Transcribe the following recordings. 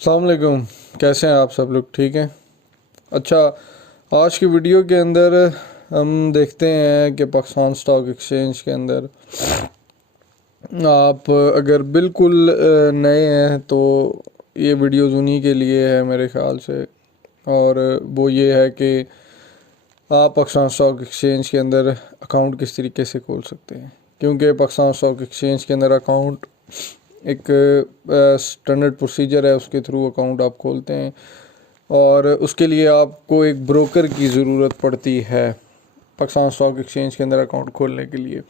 अस्सलाम वालेकुम। कैसे हैं आप सब लोग? ठीक हैं। अच्छा, आज की वीडियो के अंदर हम देखते हैं कि पाकिस्तान स्टॉक एक्सचेंज के अंदर आप अगर बिल्कुल नए हैं तो ये वीडियोज़ उन्हीं के लिए है मेरे ख़्याल से। और वो ये है कि आप पाकिस्तान स्टॉक एक्सचेंज के अंदर अकाउंट किस तरीके से खोल सकते हैं, क्योंकि पाकिस्तान स्टॉक एक्सचेंज के अंदर अकाउंट एक स्टैंडर्ड प्रोसीजर है, उसके थ्रू अकाउंट आप खोलते हैं और उसके लिए आपको एक ब्रोकर की ज़रूरत पड़ती है पाकिस्तान स्टॉक एक्सचेंज के अंदर अकाउंट खोलने के लिए।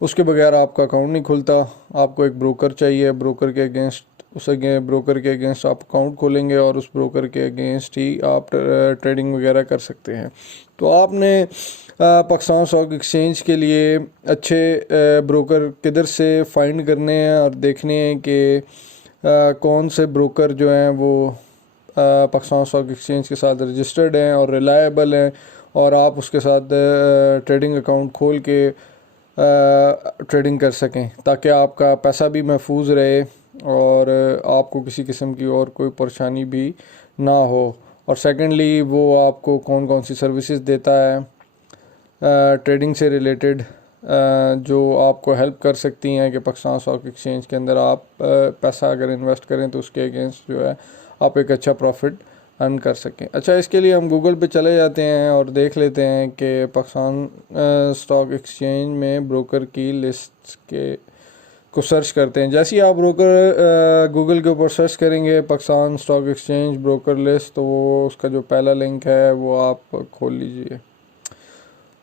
उसके बगैर आपका अकाउंट नहीं खुलता। आपको एक ब्रोकर चाहिए, ब्रोकर के अगेंस्ट ब्रोकर के अगेंस्ट आप अकाउंट खोलेंगे और उस ब्रोकर के अगेंस्ट ही आप ट्रेडिंग वगैरह कर सकते हैं। तो आपने पाकिस्तान स्टॉक एक्सचेंज के लिए अच्छे ब्रोकर किधर से फाइंड करने हैं और देखने हैं कि कौन से ब्रोकर जो हैं वो पाकिस्तान स्टॉक एक्सचेंज के साथ रजिस्टर्ड हैं और रिलायबल हैं, और आप उसके साथ ट्रेडिंग अकाउंट खोल के ट्रेडिंग कर सकें, ताकि आपका पैसा भी महफूज रहे और आपको किसी किस्म की और कोई परेशानी भी ना हो। और सेकेंडली वो आपको कौन कौन सी सर्विसेज देता है ट्रेडिंग से रिलेटेड, जो आपको हेल्प कर सकती हैं कि पाकिस्तान स्टॉक एक्सचेंज के अंदर आप पैसा अगर इन्वेस्ट करें तो उसके अगेंस्ट जो है आप एक अच्छा प्रॉफिट अर्न कर सकें। अच्छा, इसके लिए हम गूगल पे चले जाते हैं और देख लेते हैं कि पाकिस्तान स्टॉक एक्सचेंज में ब्रोकर की लिस्ट के को सर्च करते हैं। जैसे ही आप ब्रोकर गूगल के ऊपर सर्च करेंगे Pakistan stock exchange broker list, तो वो उसका जो पहला लिंक है वो आप खोल लीजिए।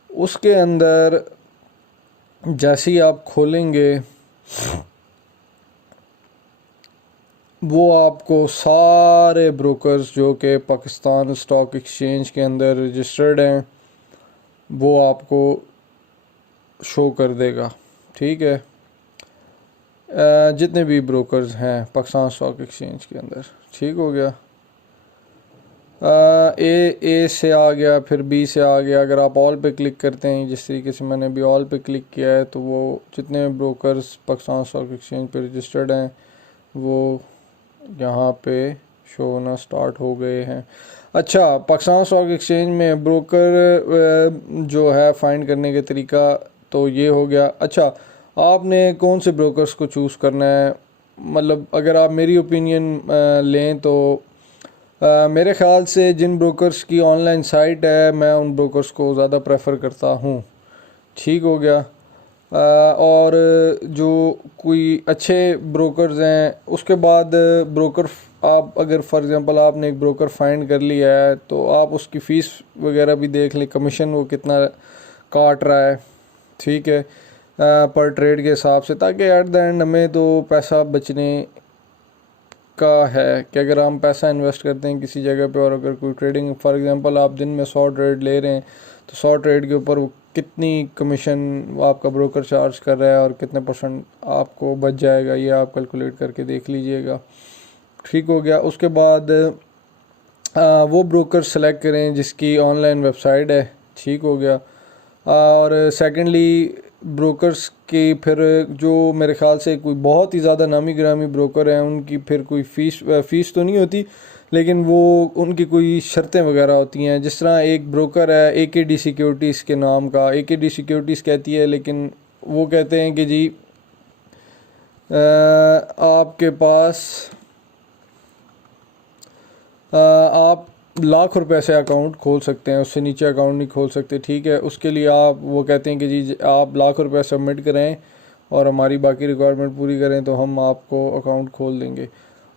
उसके अंदर जैसे ही आप खोलेंगे वो आपको सारे ब्रोकर्स जो कि पाकिस्तान स्टॉक एक्सचेंज के अंदर रजिस्टर्ड हैं वो आपको शो कर देगा। ठीक है, जितने भी ब्रोकर्स हैं पाकिस्तान स्टॉक एक्सचेंज के अंदर। ठीक हो गया। ए से आ गया, फिर बी से आ गया। अगर आप ऑल पे क्लिक करते हैं, जिस तरीके से मैंने अभी ऑल पे क्लिक किया है, तो वो जितने ब्रोकर्स पाकिस्तान स्टॉक एक्सचेंज पे रजिस्टर्ड हैं वो यहाँ पे शो होना स्टार्ट हो गए हैं। अच्छा, पाकिस्तान स्टॉक एक्सचेंज में ब्रोकर जो है फाइंड करने का तरीका तो ये हो गया। अच्छा, आपने कौन से ब्रोकर्स को चूज़ करना है, मतलब अगर आप मेरी ओपिनियन लें तो मेरे ख़्याल से जिन ब्रोकर्स की ऑनलाइन साइट है मैं उन ब्रोकर्स को ज़्यादा प्रेफर करता हूँ। ठीक हो गया। और जो कोई अच्छे ब्रोकर्स हैं उसके बाद ब्रोकर, आप अगर फॉर एग्ज़ाम्पल आपने एक ब्रोकर फाइंड कर लिया है तो आप उसकी फ़ीस वगैरह भी देख लें, कमीशन वो कितना काट रहा है। ठीक है, पर ट्रेड के हिसाब से, ताकि एट द एंड हमें तो पैसा बचने का है कि अगर हम पैसा इन्वेस्ट करते हैं किसी जगह पे और अगर कोई ट्रेडिंग, फॉर एग्जांपल आप दिन में 100 ट्रेड ले रहे हैं तो 100 ट्रेड के ऊपर वो कितनी कमीशन आपका ब्रोकर चार्ज कर रहा है और कितने परसेंट आपको बच जाएगा, ये आप कैलकुलेट करके देख लीजिएगा। ठीक हो गया। उसके बाद वो ब्रोकर सेलेक्ट करें जिसकी ऑनलाइन वेबसाइट है। ठीक हो गया। और सेकेंडली ब्रोकर्स की फिर जो मेरे ख्याल से कोई बहुत ही ज़्यादा नामी गिरामी ब्रोकर हैं उनकी फिर कोई फ़ीस तो नहीं होती, लेकिन वो उनकी कोई शर्तें वगैरह होती हैं। जिस तरह एक ब्रोकर है AKD सिक्योरिटीज़ के नाम का, AKD सिक्योरिटीज़ कहती है, लेकिन वो कहते हैं कि जी आपके पास आप लाख रुपए से अकाउंट खोल सकते हैं, उससे नीचे अकाउंट नहीं खोल सकते। ठीक है, उसके लिए आप वो कहते हैं कि जी आप लाख रुपए सबमिट करें और हमारी बाकी रिक्वायरमेंट पूरी करें तो हम आपको अकाउंट खोल देंगे।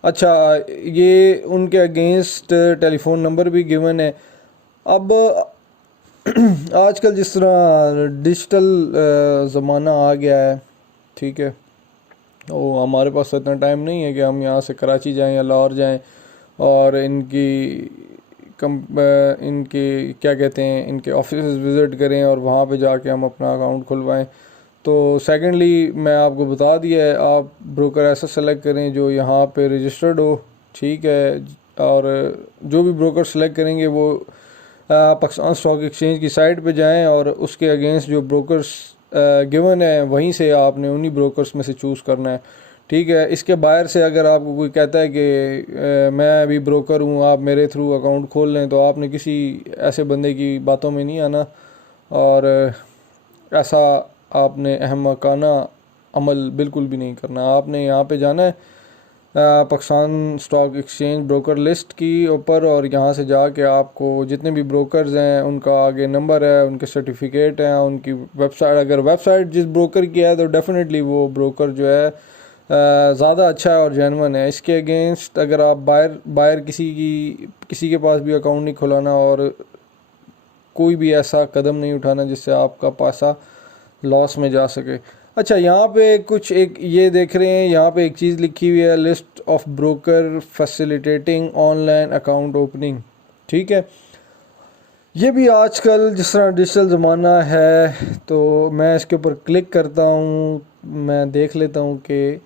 अच्छा, ये उनके अगेंस्ट टेलीफोन नंबर भी गिवन है। अब आजकल जिस तरह डिजिटल ज़माना आ गया है, ठीक है, तो हमारे पास इतना टाइम नहीं है कि हम यहाँ से कराची जाएं या लाहौर जाएं और इनके क्या कहते हैं इनके ऑफिस विज़िट करें और वहाँ पे जाके हम अपना अकाउंट खुलवाएं। तो सेकेंडली मैं आपको बता दिया है, आप ब्रोकर ऐसा सेलेक्ट करें जो यहाँ पे रजिस्टर्ड हो। ठीक है, और जो भी ब्रोकर सेलेक्ट करेंगे वो पाकिस्तान स्टॉक एक्सचेंज की साइट पे जाएं और उसके अगेंस्ट जो ब्रोकर्स गिवन है वहीं से आपने उन्हीं ब्रोकर्स में से चूज़ करना है। ठीक है। इसके बाहर से अगर आपको कोई कहता है कि मैं अभी ब्रोकर हूँ, आप मेरे थ्रू अकाउंट खोल लें, तो आपने किसी ऐसे बंदे की बातों में नहीं आना और ऐसा आपने अहमकाना अमल बिल्कुल भी नहीं करना। आपने यहाँ पे जाना है Pakistan stock exchange broker list की ऊपर, और यहाँ से जाके आपको जितने भी ब्रोकर्स हैं उनका आगे नंबर है, उनके सर्टिफिकेट हैं, उनकी वेबसाइट, अगर वेबसाइट जिस ब्रोकर की है तो डेफिनेटली वो ब्रोकर जो है ज़्यादा अच्छा है और जेन्युइन है। इसके अगेंस्ट अगर आप बायर किसी के पास भी अकाउंट नहीं खुलाना और कोई भी ऐसा कदम नहीं उठाना जिससे आपका पैसा लॉस में जा सके। अच्छा, यहाँ पे कुछ एक ये देख रहे हैं, यहाँ पे एक चीज़ लिखी हुई है, list of broker facilitating online account opening. ठीक है, ये भी आजकल जिस तरह डिजिटल ज़माना है तो मैं इसके ऊपर क्लिक करता हूँ, मैं देख लेता हूँ कि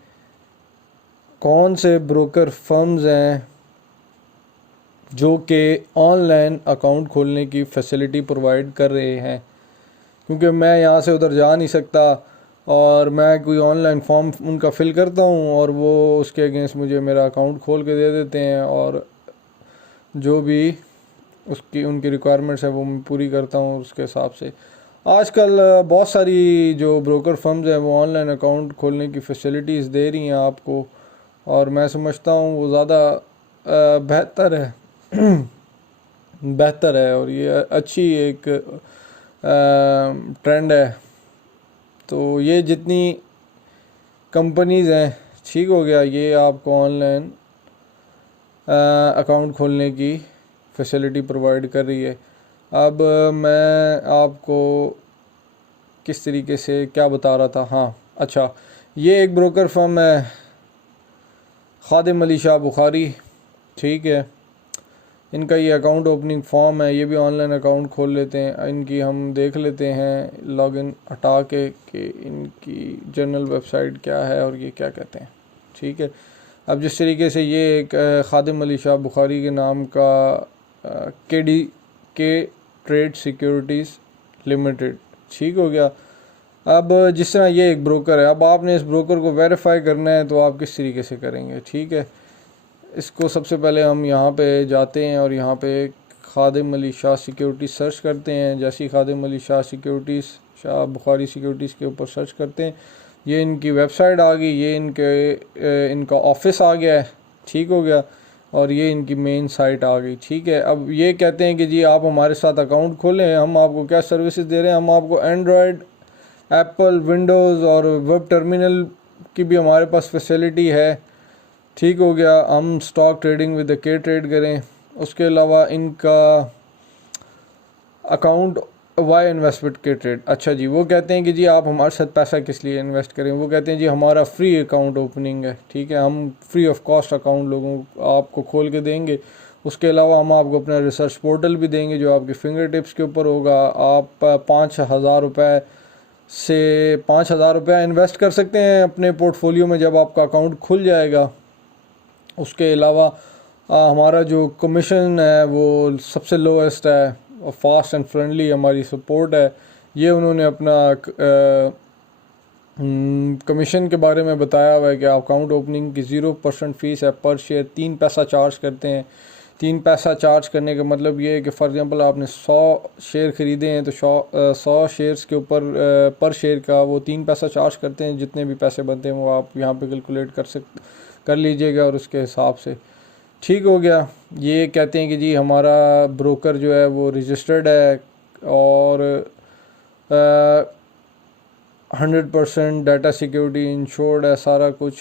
कौन से ब्रोकर फर्म्स हैं जो कि ऑनलाइन अकाउंट खोलने की फैसिलिटी प्रोवाइड कर रहे हैं, क्योंकि मैं यहाँ से उधर जा नहीं सकता और मैं कोई ऑनलाइन फॉर्म उनका फ़िल करता हूँ और वो उसके अगेंस्ट मुझे मेरा अकाउंट खोल के दे देते हैं, और जो भी उनकी रिक्वायरमेंट्स है वो मैं पूरी करता हूँ उसके हिसाब से। आजकल बहुत सारी जो ब्रोकर फर्म्स हैं वो ऑनलाइन अकाउंट खोलने की फ़ैसिलिटीज़ दे रही हैं आपको, और मैं समझता हूँ वो ज़्यादा बेहतर है बेहतर है और ये अच्छी एक ट्रेंड है। तो ये जितनी कंपनीज़ हैं, ठीक हो गया, ये आपको ऑनलाइन अकाउंट खोलने की फैसिलिटी प्रोवाइड कर रही है। अब मैं आपको किस तरीके से क्या बता रहा था, हाँ अच्छा, ये एक ब्रोकर फर्म है खादिम अली शाह बुखारी। ठीक है, इनका ये अकाउंट ओपनिंग फॉर्म है, ये भी ऑनलाइन अकाउंट खोल लेते हैं। इनकी हम देख लेते हैं लॉगिन हटा के कि इनकी जनरल वेबसाइट क्या है और ये क्या कहते हैं। ठीक है, अब जिस तरीके से ये एक खादिम अली शाह बुखारी के नाम का के ट्रेड सिक्योरिटीज़ लिमिटेड, ठीक हो गया। अब जिस तरह ये एक ब्रोकर है, अब आपने इस ब्रोकर को वेरीफाई करना है तो आप किस तरीके से करेंगे। ठीक है, इसको सबसे पहले हम यहाँ पे जाते हैं और यहाँ पे खादिम अली शाह सिक्योरिटीज़ सर्च करते हैं। जैसे ही खादिम अली शाह सिक्योरिटीज़ शाह बुखारी सिक्योरिटीज़ के ऊपर सर्च करते हैं, ये इनकी वेबसाइट आ गई, ये इनका ऑफिस आ गया है, ठीक हो गया, और ये इनकी मेन साइट आ गई। ठीक है, अब ये कहते हैं कि जी आप हमारे साथ अकाउंट खोलें, हम आपको क्या सर्विसेज दे रहे हैं। हम आपको एंड्रॉयड, एप्पल, विंडोज़ और वेब टर्मिनल की भी हमारे पास फैसिलिटी है, ठीक हो गया। हम स्टॉक ट्रेडिंग विद के ट्रेड करें, उसके अलावा इनका अकाउंट वाई इन्वेस्टमेंट के ट्रेड। अच्छा जी, वो कहते हैं कि जी आप हमारे साथ पैसा किस लिए इन्वेस्ट करें। वो कहते हैं जी हमारा फ्री अकाउंट ओपनिंग है, ठीक है, हम फ्री ऑफ कॉस्ट अकाउंट लोगों आपको खोल के देंगे। उसके अलावा हम आपको अपना रिसर्च पोर्टल भी देंगे जो आपकी फिंगर टिप्स के ऊपर होगा। आप 5,000 रुपये इन्वेस्ट कर सकते हैं अपने पोर्टफोलियो में जब आपका अकाउंट खुल जाएगा। उसके अलावा हमारा जो कमीशन है वो सबसे लोएस्ट है और फास्ट एंड फ्रेंडली हमारी सपोर्ट है। ये उन्होंने अपना कमीशन के बारे में बताया हुआ है कि अकाउंट ओपनिंग की 0% फ़ीस है, पर शेयर 3 पैसा चार्ज करते हैं। 3 पैसा चार्ज करने का मतलब ये है कि फॉर एग्ज़ाम्पल आपने 100 शेयर ख़रीदे हैं तो 100 शेयर्स के ऊपर पर शेयर का वो 3 पैसा चार्ज करते हैं। जितने भी पैसे बनते हैं वो आप यहाँ पे कैलकुलेट कर लीजिएगा और उसके हिसाब से, ठीक हो गया। ये कहते हैं कि जी हमारा ब्रोकर जो है वो रजिस्टर्ड है और 100% डाटा सिक्योरिटी इंश्योर्ड है, सारा कुछ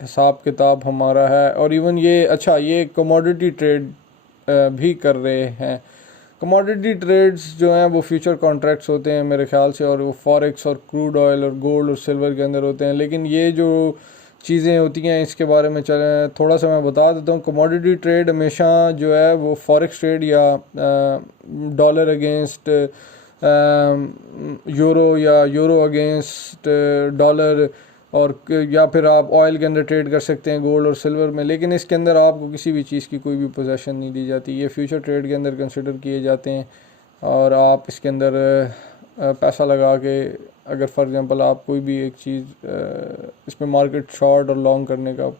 हिसाब किताब हमारा है। और इवन ये अच्छा, ये कमोडिटी ट्रेड भी कर रहे हैं। कमोडिटी ट्रेड्स जो हैं वो फ्यूचर कॉन्ट्रैक्ट्स होते हैं मेरे ख्याल से, और वो फॉरेक्स और क्रूड ऑयल और गोल्ड और सिल्वर के अंदर होते हैं। लेकिन ये जो चीज़ें होती हैं इसके बारे में चले थोड़ा सा मैं बता देता हूँ। कमोडिटी ट्रेड हमेशा जो है वो फॉरेक्स ट्रेड या डॉलर अगेंस्ट यूरो या यूरो अगेंस्ट डॉलर, और या फिर आप ऑयल के अंदर ट्रेड कर सकते हैं गोल्ड और सिल्वर में। लेकिन इसके अंदर आपको किसी भी चीज़ की कोई भी पोजीशन नहीं दी जाती, ये फ्यूचर ट्रेड के अंदर कंसिडर किए जाते हैं और आप इसके अंदर पैसा लगा के अगर फॉर एग्ज़ाम्पल आप कोई भी एक चीज़ इसमें मार्केट शॉर्ट और लॉन्ग करने का,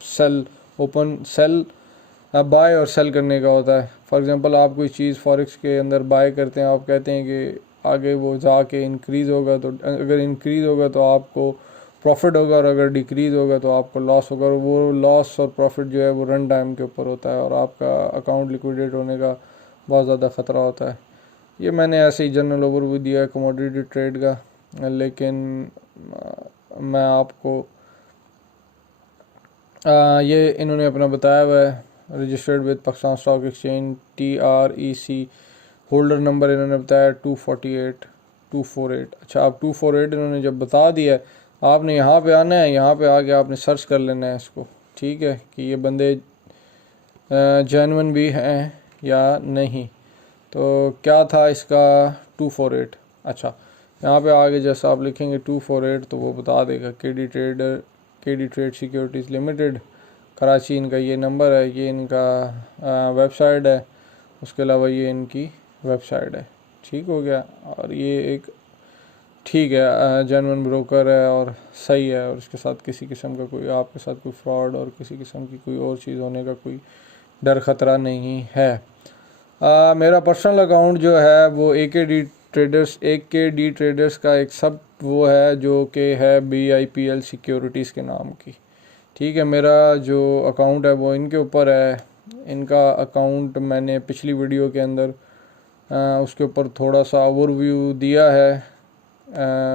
सेल ओपन सेल बाय और सेल करने का होता है। फॉर एग्ज़ाम्पल आप कोई चीज़ फॉरेक्स के अंदर बाय करते हैं, आप कहते हैं कि आगे वो जाके इंक्रीज़ होगा, तो अगर इंक्रीज़ होगा तो आपको प्रॉफिट होगा, और अगर डिक्रीज़ होगा तो आपको लॉस होगा। और वो लॉस और प्रॉफिट जो है वो रन टाइम के ऊपर होता है, और आपका अकाउंट लिक्विडेट होने का बहुत ज़्यादा ख़तरा होता है। ये मैंने ऐसे ही जनरल ओवरव्यू दिया है कमोडिटी ट्रेड का, लेकिन मैं आपको ये इन्होंने अपना बताया हुआ है, registered with Pakistan stock exchange TREC, holder number इन्होंने बताया 248। अच्छा, आप 248 इन्होंने जब बता दिया है, आपने यहाँ पे आना है, यहाँ पे आके आपने सर्च कर लेना है इसको, ठीक है, कि ये बंदे जेन्युइन भी हैं या नहीं। तो क्या था इसका 248। अच्छा, यहाँ पे आगे जैसा आप लिखेंगे 248 तो वो बता देगा KD trade securities limited Karachi, इनका ये नंबर है, ये इनका वेबसाइट है, उसके अलावा ये इनकी वेबसाइट है। ठीक हो गया, और ये एक ठीक है जेन्युइन ब्रोकर है और सही है, और इसके साथ किसी किस्म का कोई आपके साथ कोई फ्रॉड और किसी किस्म की कोई और चीज़ होने का कोई डर ख़तरा नहीं है। मेरा पर्सनल अकाउंट जो है वो AKD ट्रेडर्स का एक सब वो है जो कि है BIPL सिक्योरिटीज़ के नाम की। ठीक है, मेरा जो अकाउंट है वो इनके ऊपर है। इनका अकाउंट मैंने पिछली वीडियो के अंदर उसके ऊपर थोड़ा सा ओवरव्यू दिया है।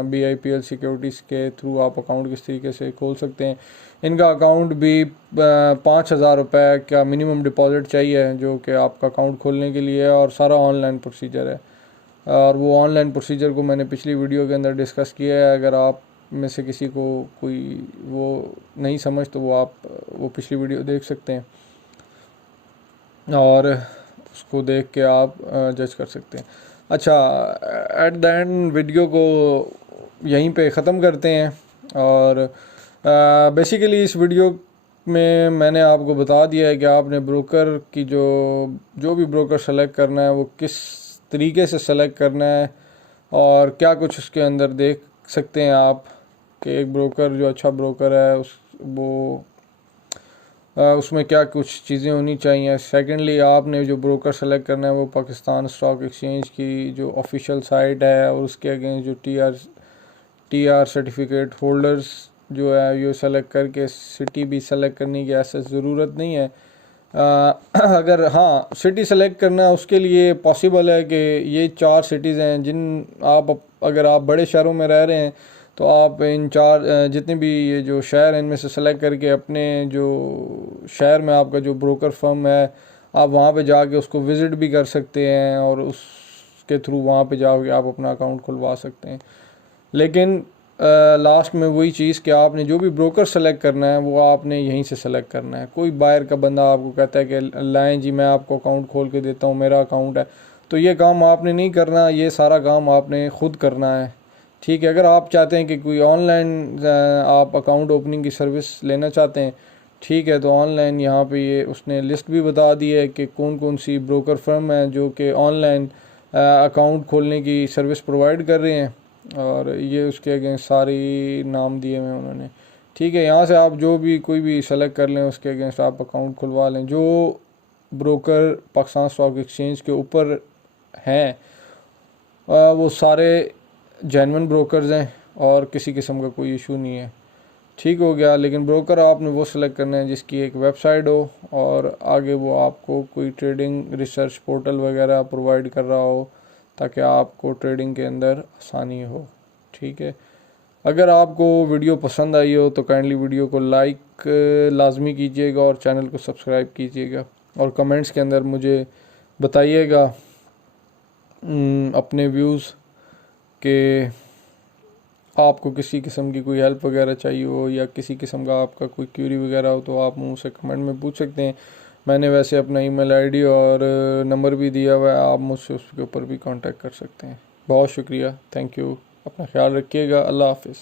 BIPL सिक्योरिटीज़ के थ्रू आप अकाउंट किस तरीके से खोल सकते हैं। इनका अकाउंट भी 5,000 रुपये का मिनिमम डिपॉजिट चाहिए जो कि आपका अकाउंट खोलने के लिए है, और सारा ऑनलाइन प्रोसीजर है। और वो ऑनलाइन प्रोसीजर को मैंने पिछली वीडियो के अंदर डिस्कस किया है। अगर आप में से किसी को कोई वो नहीं समझ तो वो पिछली वीडियो देख सकते हैं, और उसको देख के आप जज कर सकते हैं। अच्छा, एट द एंड वीडियो को यहीं पे ख़त्म करते हैं, और बेसिकली इस वीडियो में मैंने आपको बता दिया है कि आपने ब्रोकर की जो भी ब्रोकर सेलेक्ट करना है वो किस तरीके से सेलेक्ट करना है, और क्या कुछ उसके अंदर देख सकते हैं आप कि एक ब्रोकर जो अच्छा ब्रोकर है उसमें क्या कुछ चीज़ें होनी चाहिए। सेकेंडली, आपने जो ब्रोकर सेलेक्ट करना है वो पाकिस्तान स्टॉक एक्सचेंज की जो ऑफिशियल साइट है, और उसके अगेंस्ट जो TR सर्टिफिकेट होल्डर्स जो है ये सेलेक्ट करके, सिटी भी सेलेक्ट करने की ऐसा ज़रूरत नहीं है। अगर हाँ सिटी सेलेक्ट करना है उसके लिए पॉसिबल है कि ये 4 सिटीज़ हैं अगर आप बड़े शहरों में रह रहे हैं तो आप इन 4 जितने भी ये जो शहर हैं इनमें से सेलेक्ट करके अपने जो शहर में आपका जो ब्रोकर फर्म है आप वहाँ पे जाके उसको विज़िट भी कर सकते हैं, और उसके थ्रू वहाँ पे जाके आप अपना अकाउंट खुलवा सकते हैं। लेकिन लास्ट में वही चीज़ कि आपने जो भी ब्रोकर सेलेक्ट करना है वो आपने यहीं से सेलेक्ट करना है। कोई बाहर का बंदा आपको कहता है कि लाएं जी मैं आपको अकाउंट खोल के देता हूँ, मेरा अकाउंट है, तो ये काम आपने नहीं करना, ये सारा काम आपने ख़ुद करना है। ठीक है, अगर आप चाहते हैं कि कोई ऑनलाइन आप अकाउंट ओपनिंग की सर्विस लेना चाहते हैं, ठीक है, तो ऑनलाइन यहाँ पे ये उसने लिस्ट भी बता दी है कि कौन कौन सी ब्रोकर फर्म है जो कि ऑनलाइन अकाउंट खोलने की सर्विस प्रोवाइड कर रहे हैं, और ये उसके अगेंस्ट सारी नाम दिए हुए उन्होंने। ठीक है, यहाँ से आप जो भी कोई भी सेलेक्ट कर लें उसके अगेंस्ट आप अकाउंट खुलवा लें। जो ब्रोकर पाकिस्तान स्टॉक एक्सचेंज के ऊपर हैं वो सारे जेन्युइन ब्रोकर्स हैं और किसी किस्म का कोई इशू नहीं है। ठीक हो गया, लेकिन ब्रोकर आपने वो सेलेक्ट करना है जिसकी एक वेबसाइट हो, और आगे वो आपको कोई ट्रेडिंग रिसर्च पोर्टल वगैरह प्रोवाइड कर रहा हो ताकि आपको ट्रेडिंग के अंदर आसानी हो। ठीक है, अगर आपको वीडियो पसंद आई हो तो काइंडली वीडियो को लाइक लाजमी कीजिएगा और चैनल को सब्सक्राइब कीजिएगा, और कमेंट्स के अंदर मुझे बताइएगा अपने व्यूज़ के आपको किसी किस्म की कोई हेल्प वगैरह चाहिए हो या किसी किस्म का आपका कोई क्यूरी वगैरह हो तो आप मुझसे कमेंट में पूछ सकते हैं। मैंने वैसे अपना ईमेल आईडी और नंबर भी दिया हुआ है, आप मुझसे उसके ऊपर भी कांटेक्ट कर सकते हैं। बहुत शुक्रिया, थैंक यू, अपना ख्याल रखिएगा, अल्लाह हाफिज़।